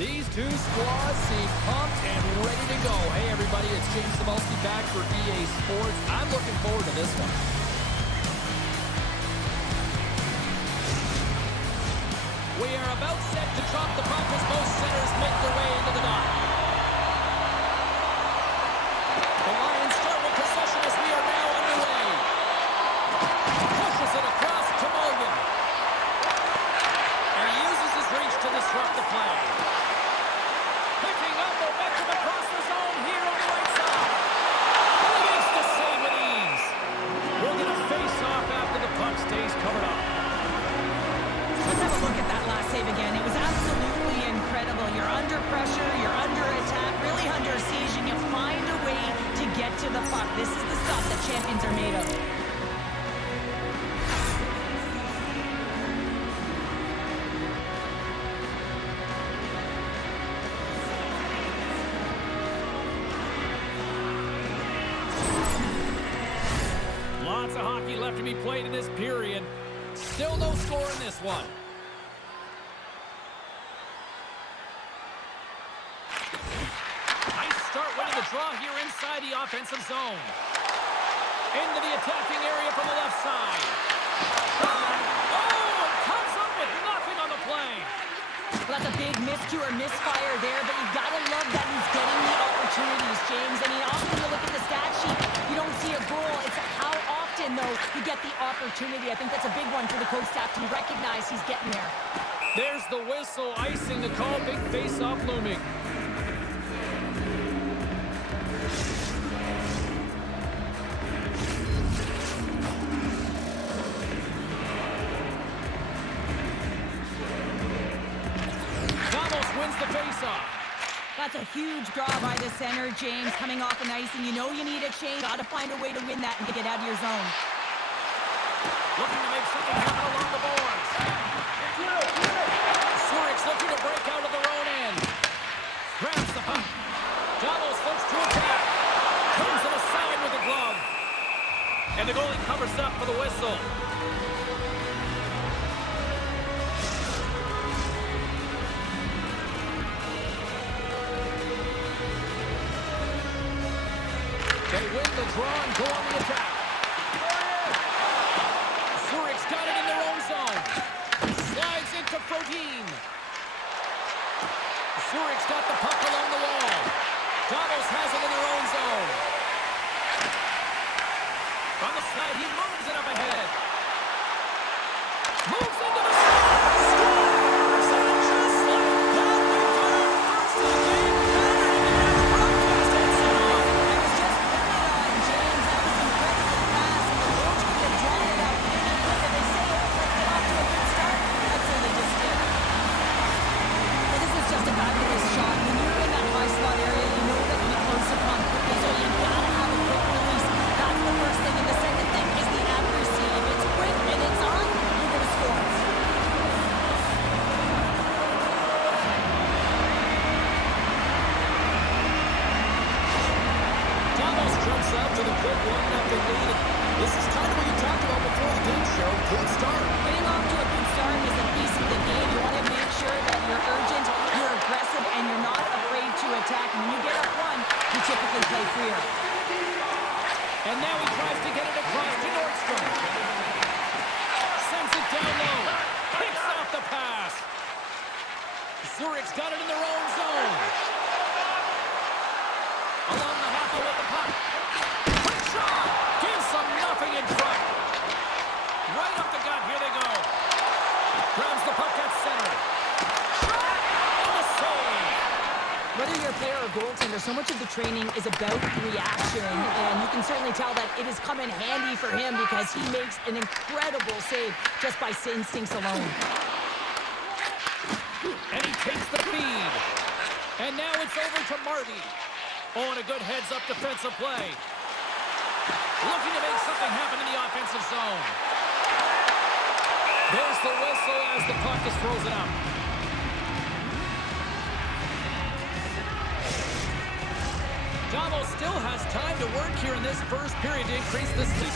These two squads seem pumped and ready to go. Hey, everybody, it's James Cebulski back for EA Sports. I'm looking forward to this one. We are about set to drop the puck as both centers make their way into the dot. The Lions start with possession as we are now underway. Pushes it across to Morgan. And he uses his reach to disrupt the play. Picking up momentum across the zone here on the right side. And he makes the save with ease. We're going to face off after the puck stays covered up. Let's have a look at that last save again. It was absolutely incredible. You're under pressure, you're under attack, really under siege, and you find a way to get to the puck. This is the stuff that champions are made of. Lots of hockey left to be played in this period. Still no score in this one. Nice start winning the draw here inside the offensive zone. Into the attacking area from the left side. Oh, it comes up with nothing on the play. Well, that's a big miscue or misfire there, but you've got to love that he's getting the opportunities, James. I mean, often you look at the stat sheet, you don't see a goal. It's how often, though, you get the opportunity. I think that's a big one for the coach staff to recognize he's getting there. There's the whistle, icing the call, big face-off looming. Davos wins the face-off. That's a huge draw by the center, James, coming off an icing. You know you need a change. Got to find a way to win that and get out of your zone. Looking to make something happen along the boards. Zurich's looking to break out of their own end. Grabs the puck. Davos looks to attack. Comes to the side with the glove. And the goalie covers up for the whistle. They win the draw and go on the attack. Zurich's got it in their own zone. Slides into Frodin. Zurich's got the puck along the wall. Davos has it in their own zone. On the side, he moves it up ahead. Moves into the zone. Scores! And just like that, we've got our first game covered in the broadcast and set off. It was just on, James. That was incredibly fast. And the coach could have drawn it out. If they say, oh, let's get off to a good start, I'd say they just did. But this is just a fabulous shot. When you're in that high slot area, you know that you close upon quickly, so you've got to have a quick release. That's the first thing. And the second thing is the accuracy. If it's quick and it's on, you're going to score. Davos jumps out to the quick 1-0 lead. This is kind of what you talked about before the game show. Good start. Getting off to a good start is a piece of the game. You want to make sure that you're urgent, you're aggressive, and you're not afraid to attack. And when you get up one, you typically play freer. And now he tries to get it across to Nordstrom. Sends it down low. Picks off the pass. Zurich's got it in their own zone. Along the half with the puck. Quick shot. Gives them nothing in front. Right up the gut. Here they go. Grabs the puck at center. Shot. And the save. Whether you're a player or goaltender, so much of the training is about reaction, and you can certainly tell that it has come in handy for him because he makes an incredible save just by instincts alone. And he takes the feed. And now it's over to Marty. Oh, and a good heads-up defensive play. Looking to make something happen in the offensive zone. There's the whistle as the puck is frozen up. Davos still has time to work here in this first period to increase this lead.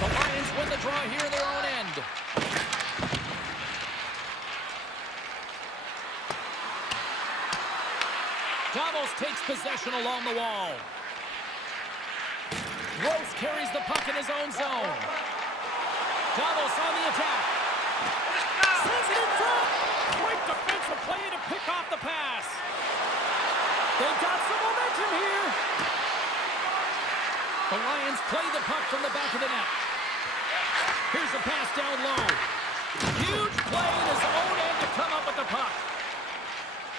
The Lions win the draw here in their own end. Davos takes possession along the wall. Gross carries the puck in his own zone. Davos on the attack. Sends it in front. Great defensive play to pick off the pass. They've got some momentum here. The Lions play the puck from the back of the net. Here's a pass down low. Huge play in his own end to come up with the puck.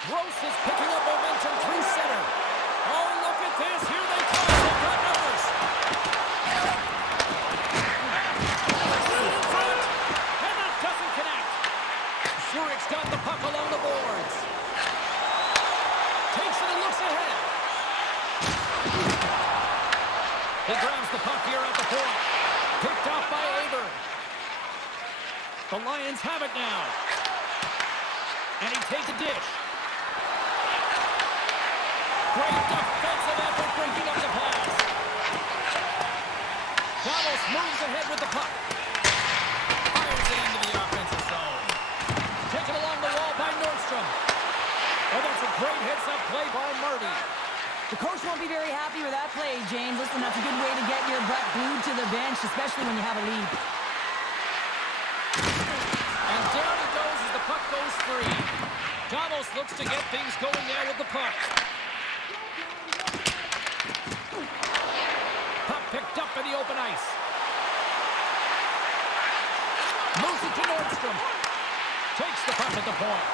Gross is picking up momentum through center. Oh, look at this. Here they come. They've got numbers. In front. And that doesn't connect. Zurich's got the puck along the boards. Takes it and looks ahead. He grabs the puck here at the point. Picked off by Aber. The Lions have it now. And he takes a dish. Great defensive effort breaking up the pass. Davos moves ahead with the puck. Fires it into the offensive zone. Taken along the wall by Nordstrom. Oh, that's a great heads-up play by Marty. The coach won't be very happy with that play, James. Listen, that's a good way to get your butt glued to the bench, especially when you have a lead. And down it goes as the puck goes free. Davos looks to get things going there with the puck. Puck picked up in the open ice. Moves it to Nordstrom. Takes the puck at the point.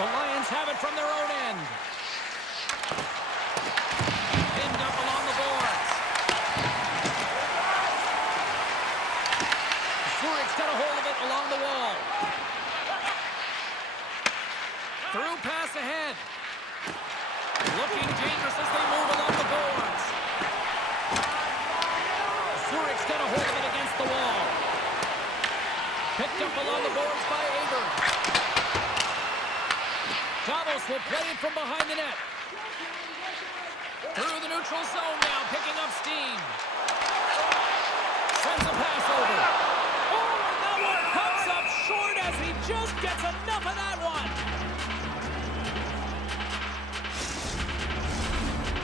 The Lions have it from their own end. Pinned up along the boards. Zurich's got a hold of it along the wall. Through pass ahead. Looking dangerous as they move along the boards. Zurich's got a hold of it against the wall. Picked up along the boards by Aber. Davos will play it from behind the net. Through the neutral zone now, picking up steam. Sends a pass over. Oh, and that one comes up short as he just gets enough of that one.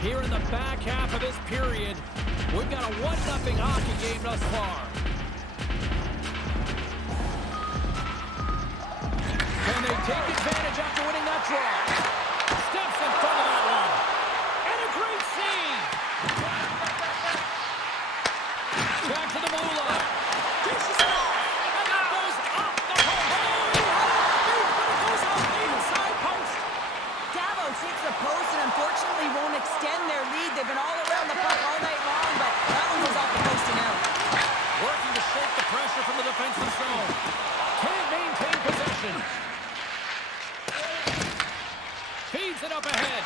Here in the back half of this period, we've got a 1-0 hockey game thus far. Can they take advantage after winning that draw? Steps in front of that one. And a great save. Back to the blue line. Dishes it off. And that goes off the post. Oh, he had it, but it goes off the inside post. Davos hits the post and unfortunately won't extend their lead. They've been all around the puck all night long, but that one goes off the post and out. Working to shake the pressure from the defensive zone. Can't maintain possession. Feeds it up ahead.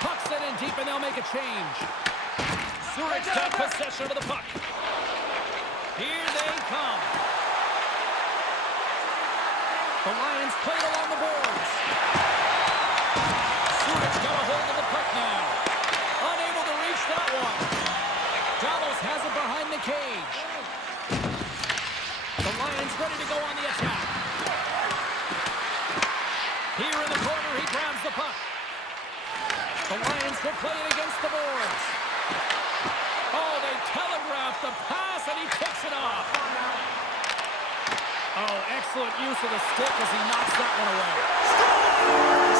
Puck set in deep and they'll make a change. Zurich's got possession of the puck. Here they come. The Lions played along the boards. Zurich's got a hold of the puck now. Unable to reach that one. Davos has it behind the cage. The Lions ready to go on the attack. Here in the corner, he grabs the puck. The Lions will play it against the boards. Oh, they telegraphed the pass, and he picks it off. Oh, excellent use of the stick as he knocks that one away.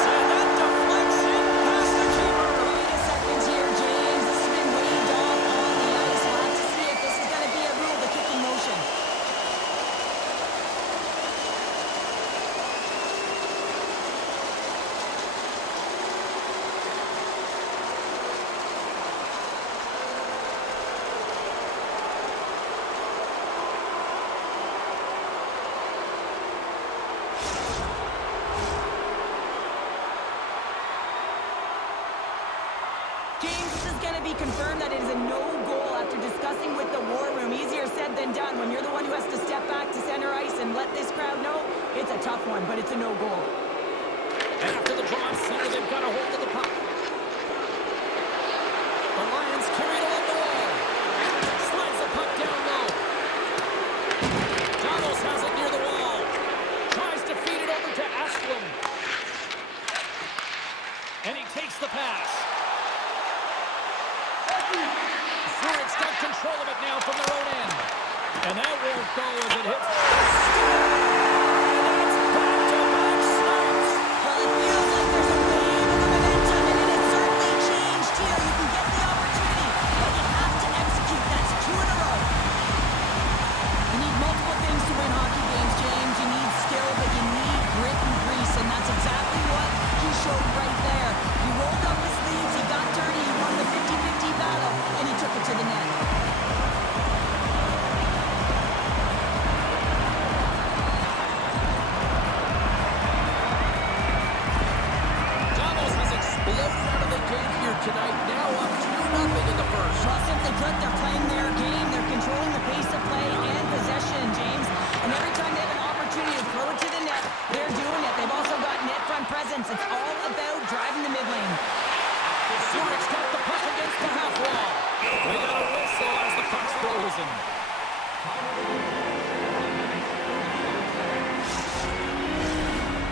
And that deflection past the keeper. Wait a second here, James. This has been waved off on the ice. We'll have to see if this is going to be a rule, the kicking motion. James, this is going to be confirmed that it is a no-goal after discussing with the war room. Easier said than done. When you're the one who has to step back to center ice and let this crowd know, it's a tough one, but it's a no-goal. After the draw center, they've got a hold of the puck. The Lions carry it along the wall. Slides the puck down low. Davos has it near the wall. Tries to feed it over to control of it now from their own end. And that won't go as it hits. That's back-to-back snaps. Well, it feels like there's a wave of momentum, and it has certainly changed here. You can get the opportunity, but you have to execute. That's 2 in a row. You need multiple things to win hockey games, James. You need skill, but you need grit and grease, and that's exactly what he showed right there. He rolled up his sleeves, he got dirty, he won the 50-50 battle, and he took it to the net. Davos has exploded out of the gate here tonight. Now up 2-0 in the first. Well, simply put, they're playing their game. They're controlling the pace of play and possession, James. And every time they have an opportunity to throw it to the net, they're doing it. They've also got net front presence. It's all about driving the mid lane. Zurich's got the puck against the half wall. We got a whistle as the puck's frozen.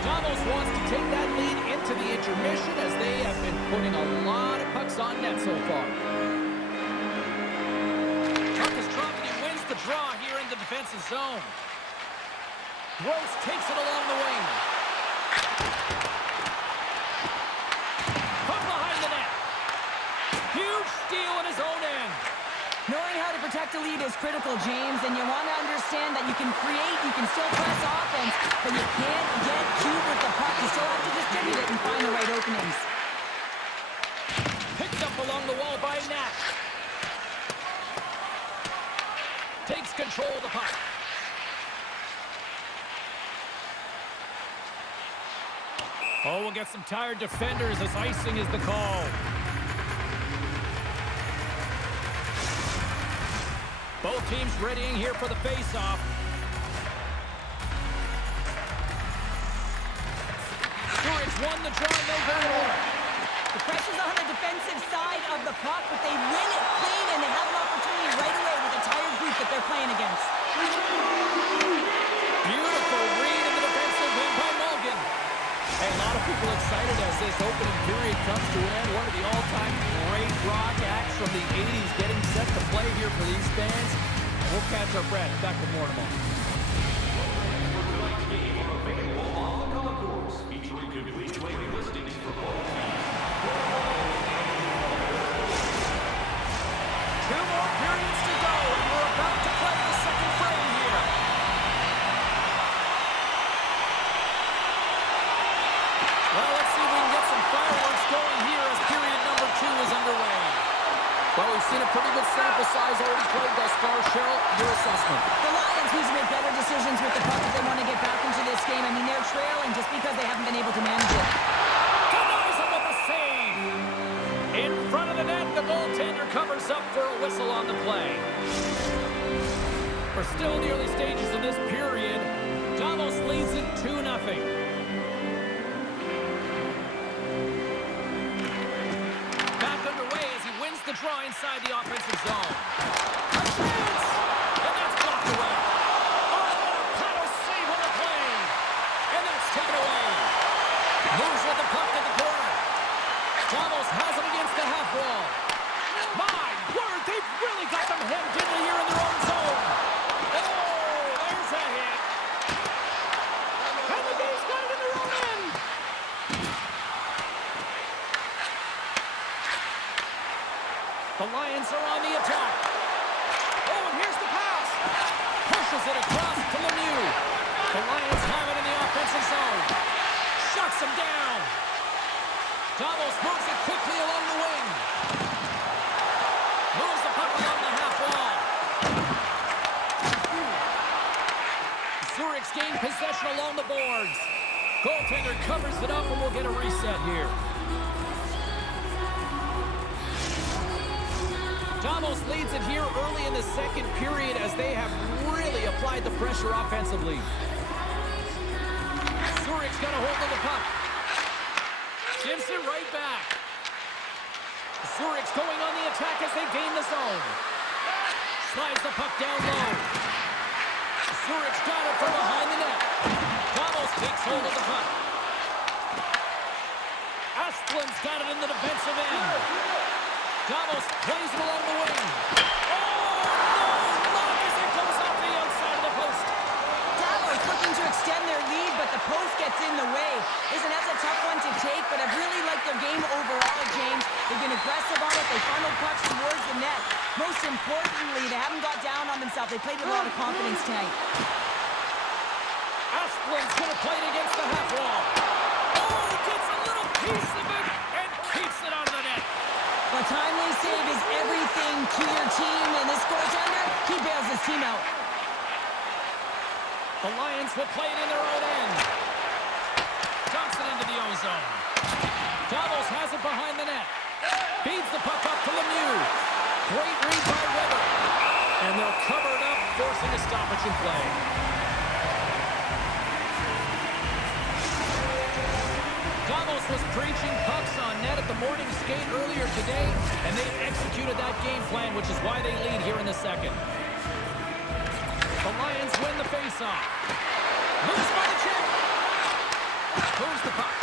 Davos wants to take that lead into the intermission as they have been putting a lot of pucks on net so far. Puck is dropped and he wins the draw here in the defensive zone. Gross takes it along the wing. Puck behind the net. Huge steal in his own end. Knowing how to protect a lead is critical, James, and you want to understand that you can create, you can still press offense, but you can't get cute with the puck. You still have to distribute it and find the right openings. Picked up along the wall by Nat. Takes control of the puck. Oh, we'll get some tired defenders as icing is the call. Both teams readying here for the face-off. Zurich won the draw, no goal. The pressure's on the defensive side of the puck, but they win it clean, and they have an opportunity right away with a tired group that they're playing against. Beautiful read in the defensive win by Mulligan. Hey, a lot of people excited as this opening period comes to an end. One of the all-time great rock acts from the 80s getting set to play here for these fans. We'll catch our breath. Back with more tomorrow. Two more periods to go, and we're about to play the second frame here. Well, let's see if we can get some fireworks going here as period number 2 is underway. Well, we've seen a pretty good sample size already played thus far. Cheryl, your assessment. The Lions need to make better decisions with the puck if they want to get back into this game. I mean, they're trailing just because they haven't been able to manage it. Denies him with a save. In front of the net, the goaltender covers up for a whistle on the play. We're still in the early stages of this period. Davos leads it 2-0. Back underway as he wins the draw inside the offensive zone. A chance! And that's blocked away. Oh, a power save on the play. And that's taken away. Moves with the puck to the corner. Davos has it against the half wall. My word, they've really got them hemmed in here in their own zone. Oh, there's a hit. And the Bees got it in their own end. The Lions are on the attack. Oh, and here's the pass. Pushes it across to Lemieux. The Lions have it in the offensive zone. Shuts him down. Davos moves it quickly along the wing. Moves the puck along the half wall. Zurich's gained possession along the boards. Goaltender covers it up and we'll get a reset here. Davos leads it here early in the second period as they have really applied the pressure offensively. Zurich's got a hold of the puck. Gives it right back. Zurich's going on the attack as they gain the zone. Slides the puck down low. Zurich's got it from behind the net. Davos takes hold of the puck. Asplund's got it in the defensive end. Davos plays it along the wing. Oh! funneled pucks towards the net. Most importantly, they haven't got down on themselves. They played with a lot of confidence tonight. Asplund's going to play it against the half wall. Oh, he gets a little piece of it and keeps it out of the net. A timely save is everything to your team, and this goaltender, he bails his team out. The Lions will play it in their own end. Dumps it into the O-zone. Davos has it behind the net. Feeds the puck up to Lemieux. Great read by Weber. And they'll cover it up, forcing a stoppage in play. Davos was preaching pucks on net at the morning skate earlier today, and they've executed that game plan, which is why they lead here in the second. The Lions win the faceoff. Moves by the check. Moves the puck.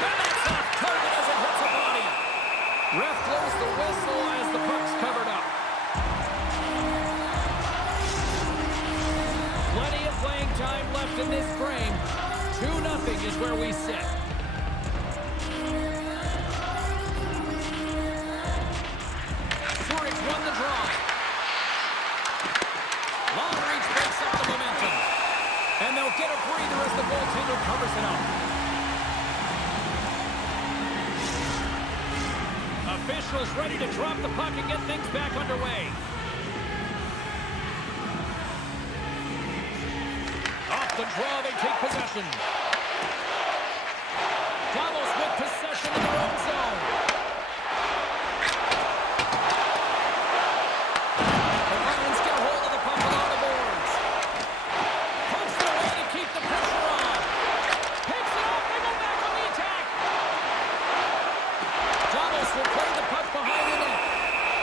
And that's off target as it hits a body. Ref blows the whistle as the puck's covered up. Plenty of playing time left in this frame. 2-0 is where we sit. Zurich won the draw. Long reach breaks up the momentum. And they'll get a breather as the goaltender covers it up. Officials ready to drop the puck and get things back underway. Off the draw, they take possession. Davos with possession in their own zone. The Lions get a hold of the puck along the boards. Pumps it away to keep the pressure on. Picks it up, they go back on the attack. Davos will play the puck behind the net.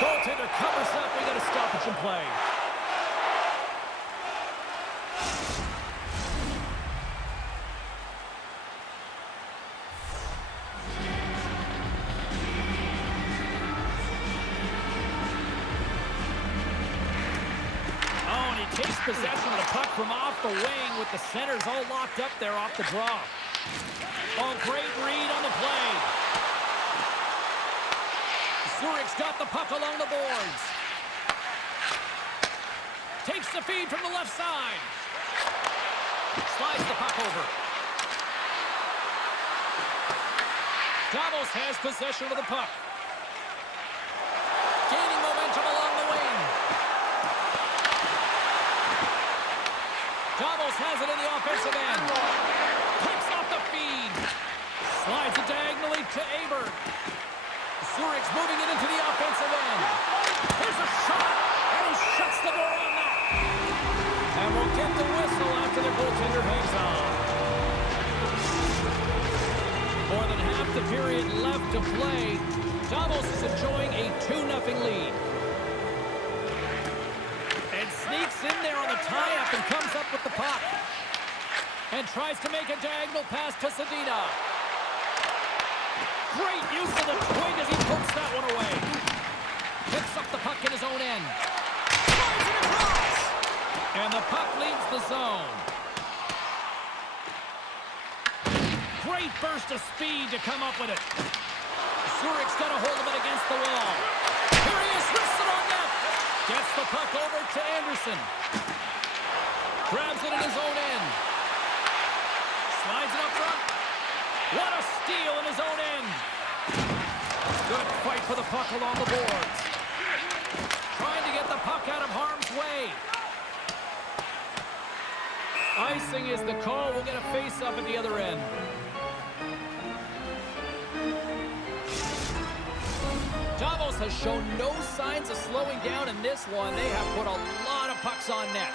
Goaltender covers up, we got a stoppage in play. Takes possession of the puck from off the wing with the centers all locked up there off the draw. Oh, great read on the play. Zurich's got the puck along the boards. Takes the feed from the left side. Slides the puck over. Davos has possession of the puck. Gaining momentum along the wing. Davos has it in the offensive end. Picks off the feed. Slides it diagonally to Aber. Zurich's moving it into the offensive end. Here's a shot, and he shuts the door on that. And we'll get the whistle after the goaltender hangs on. More than half the period left to play. Davos is enjoying a 2-0 lead. Sneaks in there on the tie-up and comes up with the puck. And tries to make a diagonal pass to Zadina. Great use of the twig as he pokes that one away. Picks up the puck in his own end. Slides it across. And the puck leaves the zone. Great burst of speed to come up with it. Zurich's got a hold of it against the wall. Here he is, wrists it on net. Gets the puck over to Anderson. Grabs it in his own end. Slides it up front. What a steal in his own end. Good fight for the puck along the boards. Trying to get the puck out of harm's way. Icing is the call. We'll get a face-up at the other end. Davos has shown no signs of slowing down in this one. They have put a lot of pucks on net.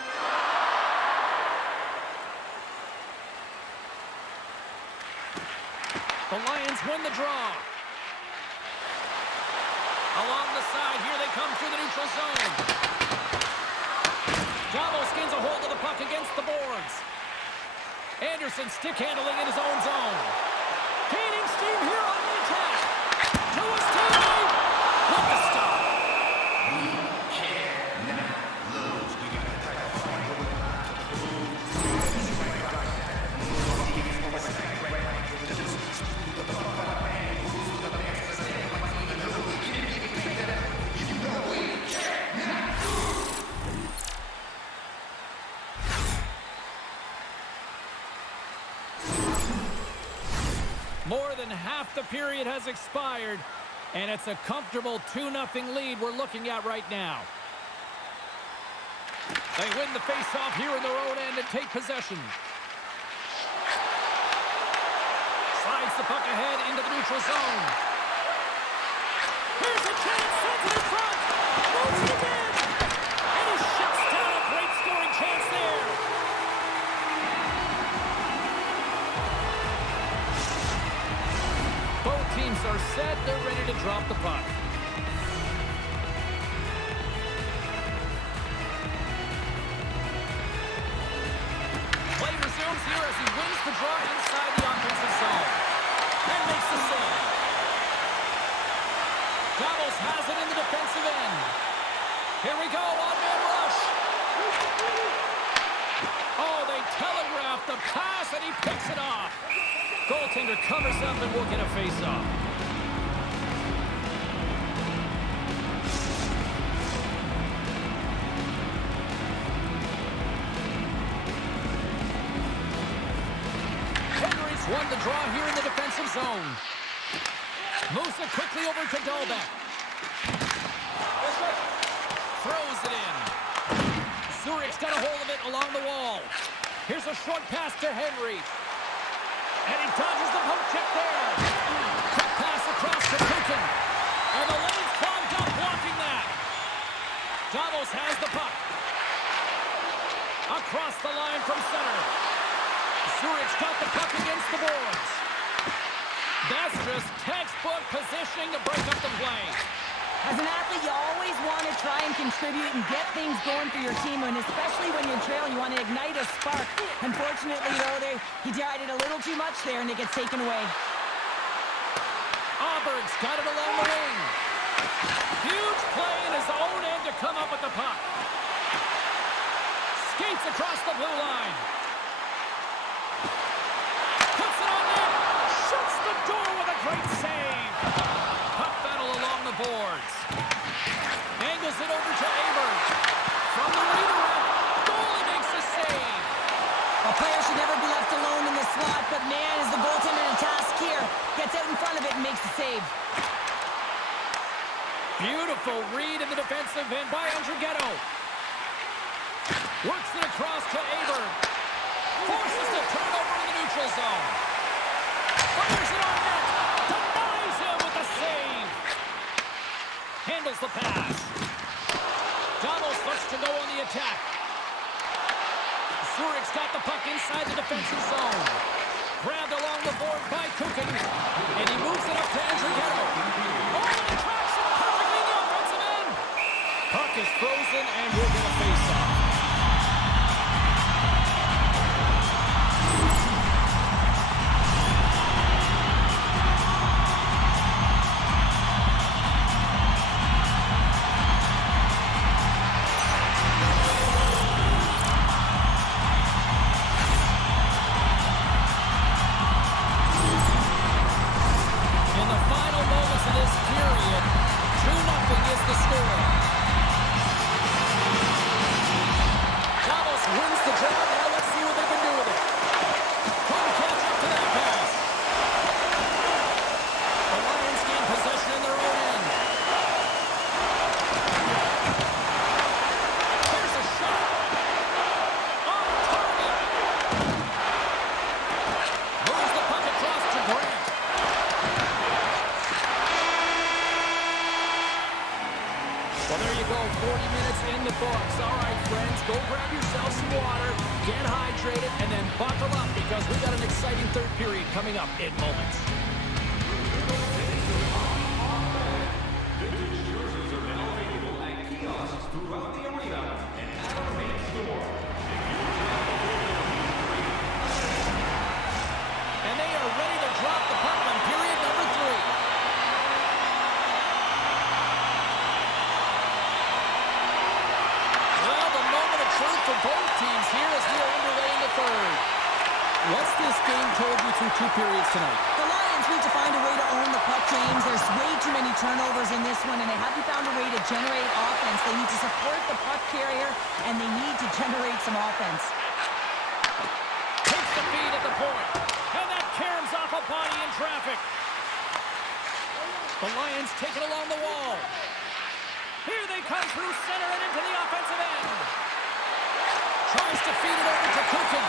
The Lions win the draw. Along the side, here they come through the neutral zone. Davos gains a hold of the puck against the boards. Anderson stick handling in his own zone. Gaining steam here on the attack. To his teammate. With the stop. More than half the period has expired, and it's a comfortable 2-0 lead we're looking at right now. They win the face-off here in their own end and take possession. Slides the puck ahead into the neutral zone. Here's a chance, sends it in front. Moves it again. And he shuts down a great scoring chance there. Both teams are set. They're ready to drop the puck. Play resumes here as he wins the draw inside the offensive zone. And makes the save. Davos has it in the defensive end. Here we go, one-man rush. Oh, they telegraph the pass, and he picks it off. Goaltender covers up, and we'll get a face-off. Henry's won the draw here in the defensive zone. Moves it quickly over to Dolbeck. Throws it in. Zurich's got a hold of it along the wall. Here's a short pass to Henry. And he dodges the poke check there. Quick pass across to Kukin. And the lane's clogged up blocking that. Davos has the puck. Across the line from center. Zurich's got the puck against the boards. That's just textbook positioning to break up the play. As an athlete, you always want to try and contribute and get things going for your team, and especially when you're trailing, you want to ignite a spark. Unfortunately, though, he tried it a little too much there, and it gets taken away. Auburn's got it along the wing. Huge play in his own end to come up with the puck. Skates across the blue line. Puts it on net. Shuts the door with a great save. Puck battle along the boards. Angles it over to Abert. From the redirect, goalie makes a save. A player should never be left alone in the slot, but man, is the goaltender in a task here. Gets out in front of it and makes the save. Beautiful read in the defensive end by Andrighetto. Works it across to Abert. Forces the turnover in the neutral zone. Fires it on net. Denies him with the save. Handles the pass. Davos looks to go on the attack. Zurich's got the puck inside the defensive zone. Grabbed along the board by Kukin. And he moves it up to Andrighetto. Oh, and he tracks it perfectly in the offensive end. Puck is frozen, and we'll get a face-off. Well, there you go, 40 minutes in the books. All right, friends, go grab yourself some water, get hydrated, and then buckle up because we've got an exciting third period coming up in moments. Vintage jerseys are now available at kiosks throughout the arena and at our main store. And they are ready to drop the puck on period number 3. Truth for both teams here as we are underway in the third. What's this game told you through 2 periods tonight? The Lions need to find a way to own the puck, James. There's way too many turnovers in this one, and they haven't found a way to generate offense. They need to support the puck carrier, and they need to generate some offense. Takes the feed at the point, and that caroms off a body in traffic. The Lions take it along the wall. Here they come through center and into the offensive end. Tries to feed it over to Kukin.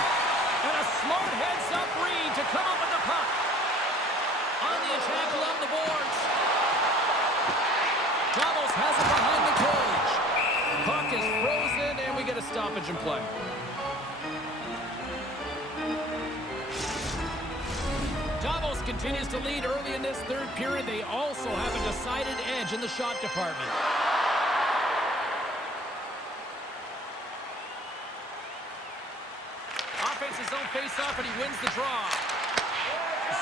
And a smart heads-up read to come up with the puck. On the attack along the boards. Davos has it behind the cage. Puck is frozen, and we get a stoppage in play. Davos continues to lead early in this third period. They also have a decided edge in the shot department. Offense's zone face-off, and he wins the draw.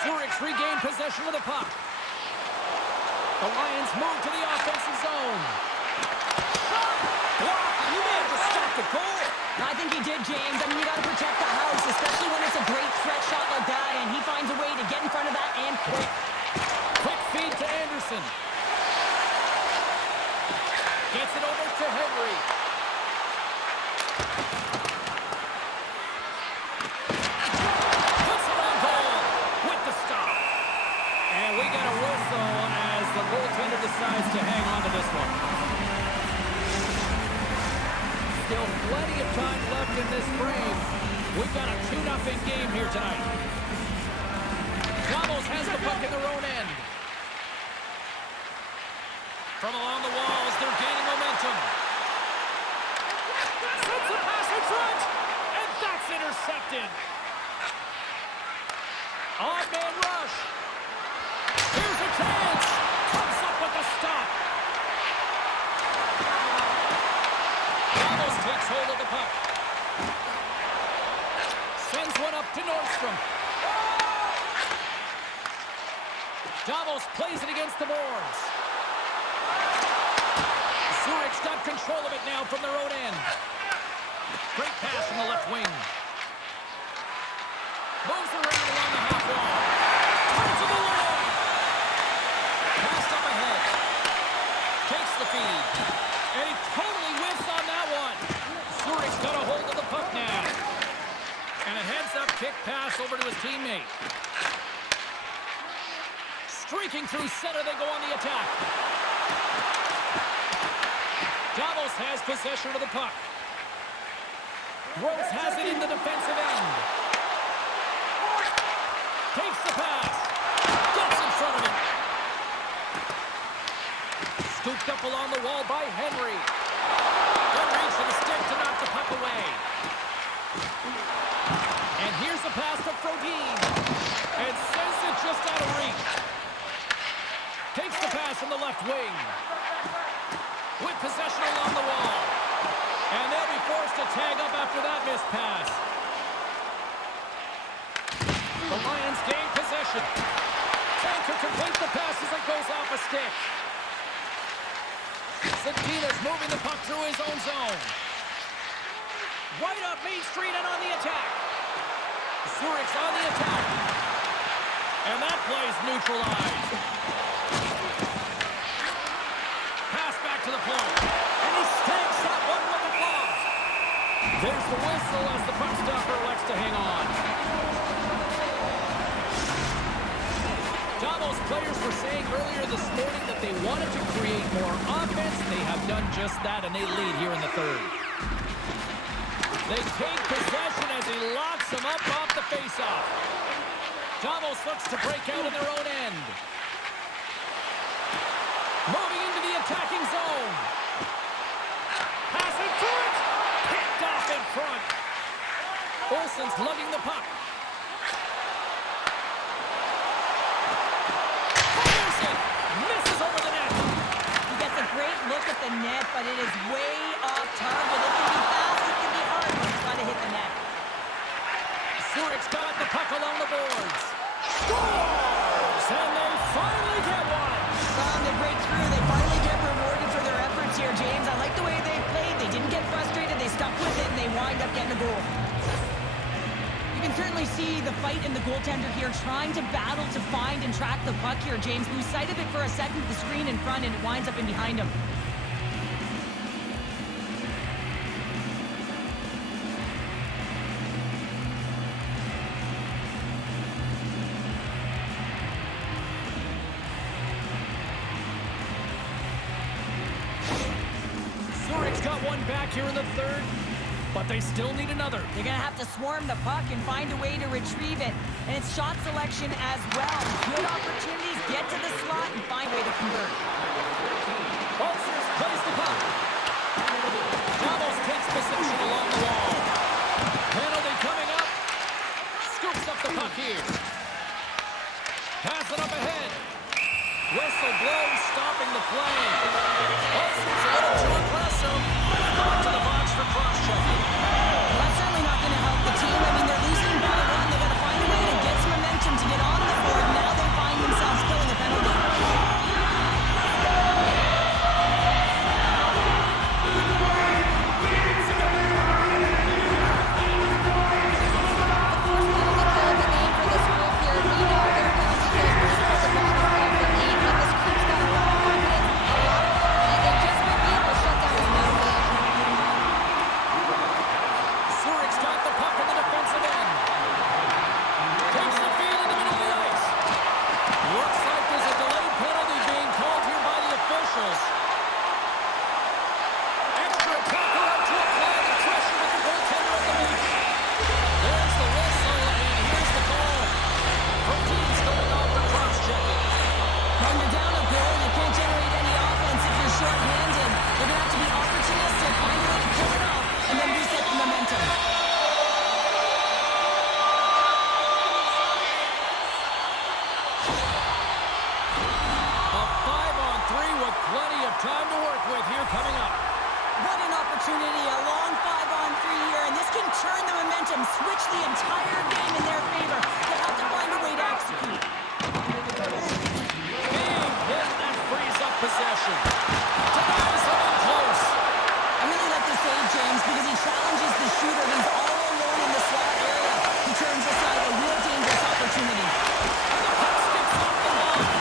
Zurich's regained possession of the puck. The Lions move to the offensive zone. Shot! Block! You may have to stop the goal. I think he did, James. I mean, you got to protect the house, especially when it's a great threat shot like that, and he finds a way to get in front of that and quick. Quick feed to Anderson. Gets it over to Henry. Puts it on goal with the stop. And we get a whistle as the goaltender decides to hang on to this one. Still plenty of time left in this frame. We've got a 2-0 game here tonight. Davos has the puck in their own end. From along the walls, they're gaining momentum. Sends a pass in front, and that's intercepted. Odd man rush. Here's a chance. Comes up with the stop. Davos takes hold of the puck. Sends one up to Nordstrom. Davos plays it against the boards. Zurich's got control of it now from their own end. Great pass from the left wing. Moves around along the half wall. Turns it away. Pass up ahead. Takes the feed. And he totally whiffs on that one. Zurich's got a hold of the puck now. And a heads-up kick pass over to his teammate. Streaking through center, they go on the attack. Davos has possession of the puck. Rose has it in the defensive end. Takes the pass. Gets in front of it. Scooped up along the wall by Henry. Good reach to the stick to knock the puck away. And here's the pass to Frodin. And sends it just out of reach. Takes the pass from the left wing. With possession along the wall. And they'll be forced to tag up after that missed pass. The Lions gain possession. Tanker completes the pass as it goes off a stick. Zadina's moving the puck through his own zone. Right up Main Street and on the attack. Zurich's on the attack. And that play's neutralized. Pass back to the point. And he stakes that one with the glove. There's the whistle as the puck stopper elects to hang on. Davos players were saying earlier this morning that they wanted to create more offense. They have done just that, and they lead here in the third. They take possession as he locks them up off the faceoff. Davos looks to break out in their own end. Moving into the attacking zone. Passing through it. Picked off in front. Olsen's lugging the puck. Anderson misses over the net. He gets a great look at the net, but it is way off target. It can be fast, it can be hard, but it's got to hit the net. Zurich's got the puck along the boards. Scores! And they finally get one. They break through. They finally get rewarded for their efforts here, James. I like the way they played. They didn't get frustrated. They stuck with it, and they wind up getting a goal. You can certainly see the fight in the goaltender here, trying to battle to find and track the puck here, James. Lose sight of it for a second, the screen in front, and it winds up in behind him. back here in the third, but they still need another. They're going to have to swarm the puck and find a way to retrieve it. And it's shot selection as well. Good opportunities, get to the slot and find a way to convert. Bolsters plays the puck. Davos takes position along the wall. Penalty coming up. Scoops up the puck here. Pass it up ahead. Whistle blows, stopping the play. Bolsters a little too aggressive. Back to the box for cross-checking. Well, that's certainly not going to help the team. I mean, they're losing by one. They've got to find a way to get some momentum to get on the board. Now they find themselves killing a penalty. Zurich's got the puck in the defensive end. Takes the field in the middle of the ice. Looks like there's a delayed penalty being called here by the officials. Extra tackle up to apply the pressure with the goaltender at the bench. There's the whistle, and here's the call. From teams going off the cross-checking. When you're down up here, you can't generate any offense if you're short-handed. They're going to have to be opportunistic, find a way to kill it off, and then reset the momentum. A 5-on-3 with plenty of time to work with here coming up. What an opportunity, a long 5-on-3 here, and this can turn the momentum, switch the entire game in their favor. They have to find a way to execute. Big hit that frees up possession. Denies him in close. I really like this save, James, because he challenges the shooter. He's all alone in the slot area. He turns aside a real dangerous opportunity. Puck skips off the line.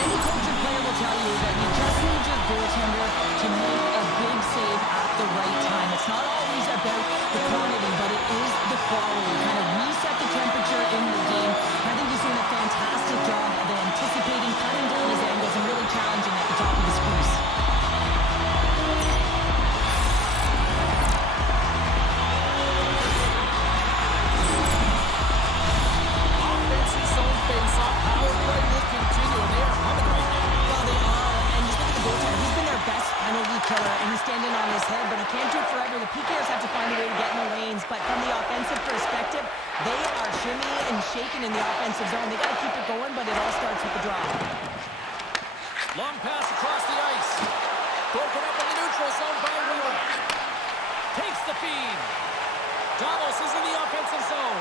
Any coach or player will tell you that you just need your goaltender to make a big save at the right time. It's not always about the quantity, but it is the quality. Kind of reset the temperature in the game. I think he's doing a fantastic job of anticipating, cutting down his angles, and really challenging at the top of his crease. Offensive zone face-off. Power play will continue, and they are coming right now. Well, they are, and just look at the goaltender. He's been their best penalty killer, and he's standing on his head, but he can't do it forever. The PKers have to find a way to get in the lanes, but from the offensive perspective, they are shimmying and shaking in the offensive zone. They got to keep it going, but it all starts with the draw. Long pass across the ice. Broken up in the neutral zone by Wheeler. Takes the feed. Davos is in the offensive zone.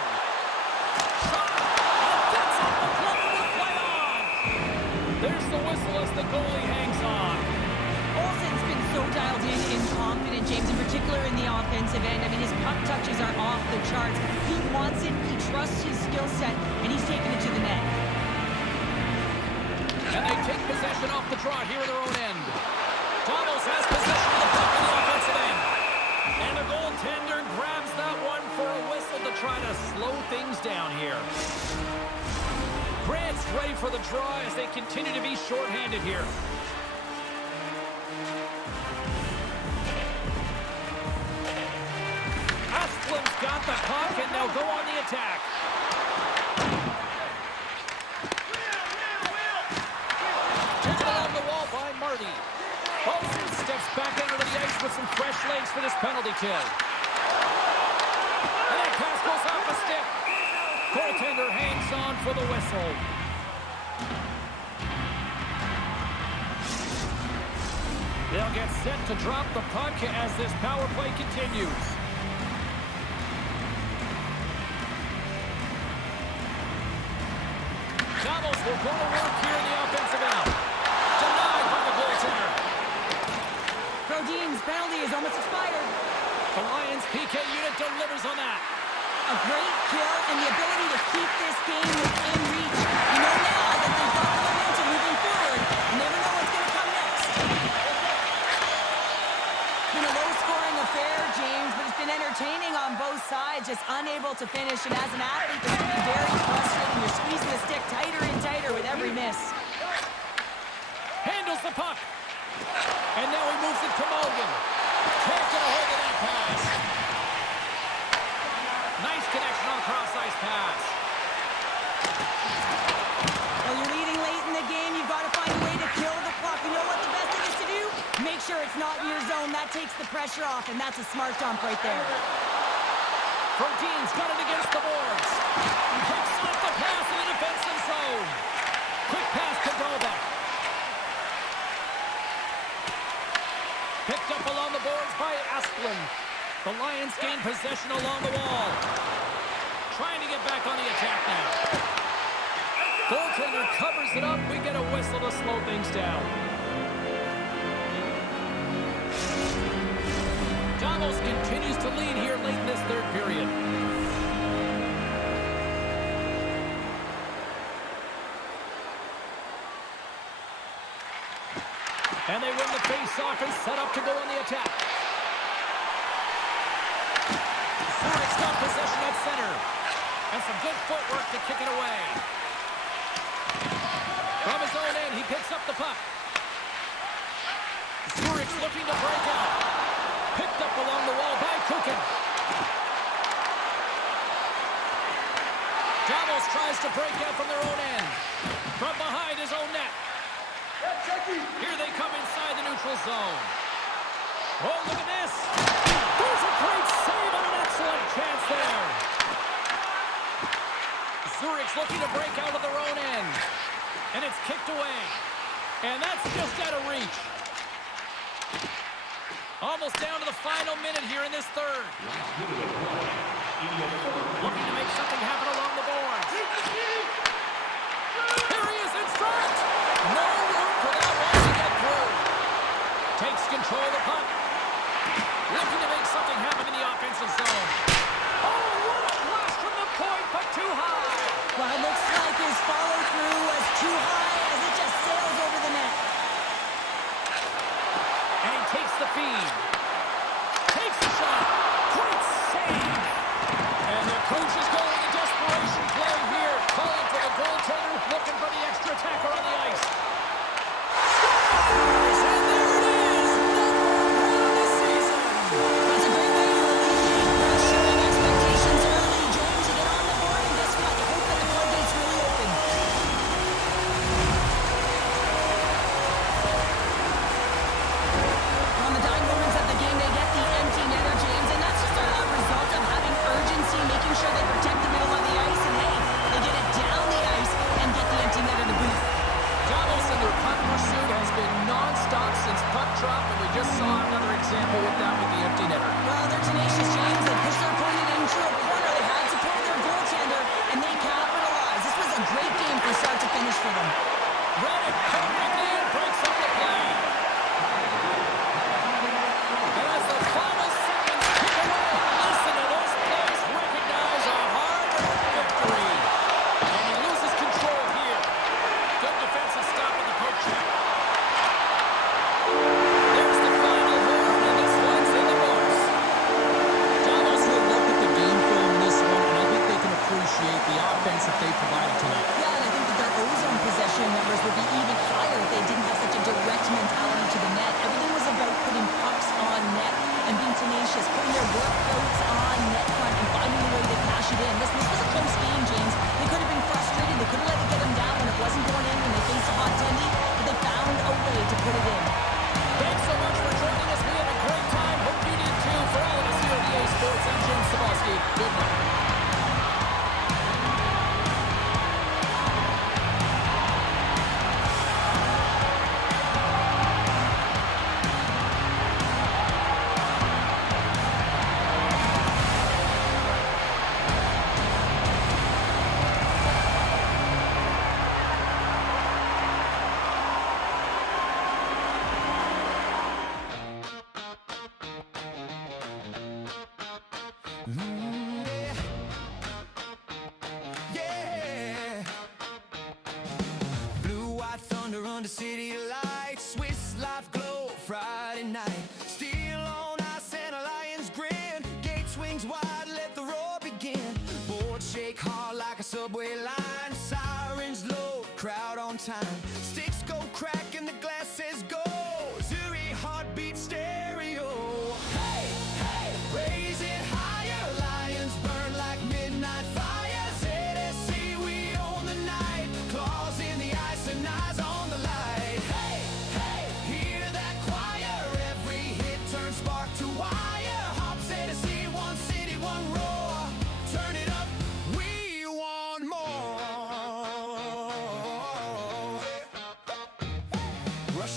Shot. And that's it. The Clubber will play on. There's the whistle as the goalie hangs on. Olsen's been so dialed in and confident, James, in particular in the offensive end. I mean, his puck touches are off the charts. He wants it, he trusts his skill set, and he's taking it to the net. And they take possession off the draw here in their own end. Davos has possession of the puck in the offensive end. And the goaltender grabs that one for a whistle to try to slow things down here. Grant's ready for the draw as they continue to be shorthanded here. Asplund's got the puck and they'll go on the attack. Taken along the wall by Marty. Olsen steps back onto the ice with some fresh legs for this penalty kill. And that pass goes off the stick. Goaltender hangs on for the whistle. They'll get set to drop the puck as this power play continues. Davos will go to work here in the offensive end. Denied by the goaltender. Brodin's penalty is almost expired. The Lions PK unit delivers on that. A great kill and the ability to keep this game within reach. You know now that they've got the momentum moving forward. You never know what's going to come next. Been a low-scoring affair, James, but it's been entertaining on both sides. just unable to finish, and as an athlete, this can be very frustrating. You're squeezing the stick tighter and tighter with every miss. Handles the puck. And now he moves it to Mulligan. Can't get a hold of that pass. Nice connection on cross-ice pass. Well, you're leading late in the game. You've got to find a way to kill the puck. You know what the best thing is to do? Make sure it's not in your zone. That takes the pressure off, and that's a smart dump right there. Proteins got it against the boards. He picks off the pass in the defensive zone. Quick pass to Dobek. Picked up along the boards by Asplund. The Lions gain possession along the wall. Trying to get back on the attack now. Goaltender covers it up. We get a whistle to slow things down. Davos continues to lead here late in this third period. And they win the face-off and set up to go on the attack. Zurich's got possession at center. And some good footwork to kick it away. From his own end, he picks up the puck. Zurich's looking to break out. Picked up along the wall by Kukin. Davos tries to break out from their own end. From behind his own net. Here they come inside the neutral zone. Oh, look at this. There's a great save and an excellent chance there. Zurich's looking to break out of their own end. And it's kicked away. And that's just out of reach. Almost down to the final minute here in this third. Looking to make something happen along the boards. Here he is in front. No room for that one to get through. Takes control of the puck. Looking to make something happen in the offensive zone. Oh, what a blast from the point, but too high. Well, it looks like his follow-through was too high as it just sails over the net. And he takes the feed. Takes the shot. Great save. And the coach is going to desperation play here. Calling for the goaltender. Looking for the extra attacker on the ice. Scores! And there it is. Number 1 this season. That's a great way to alleviate pressure and expectations early, James. You get on the board, and guess what? You hope that the floodgates really open. On the dying moments of the game, they get the empty netter, James, and that's just a result of having urgency, making sure they protect the middle of the ice, and hey, they get it down the ice and get the empty netter to boot. Davos and their puck pursuit has been non-stop since puck drop, and we just saw another example with that with the empty netter. Well, they're tenacious, James. They pushed their opponent into a corner. They had to pull their goaltender, and they capitalized. This was a great game from start to finish for them. Reddick perfectly in, breaks up the play. And as the final seconds tick away, listen to those plays recognize a hard-earned victory. And he loses control here. Good defensive stop with the poke check. There's the final horn, and this one's in the books. Davos will look at the game film in this one, and I think they can appreciate the offense that they provided tonight. Yeah, and I think that their ozone possession numbers would be even higher if they didn't have such a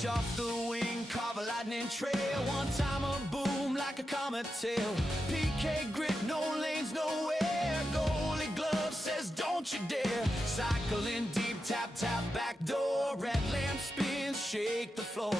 Flash off the wing, carve a lightning trail. One time a boom like a comet tail. PK grit, no lanes, nowhere. Goalie glove says don't you dare. Cycling deep, tap, tap, back door. Red lamp spins, shake the floor.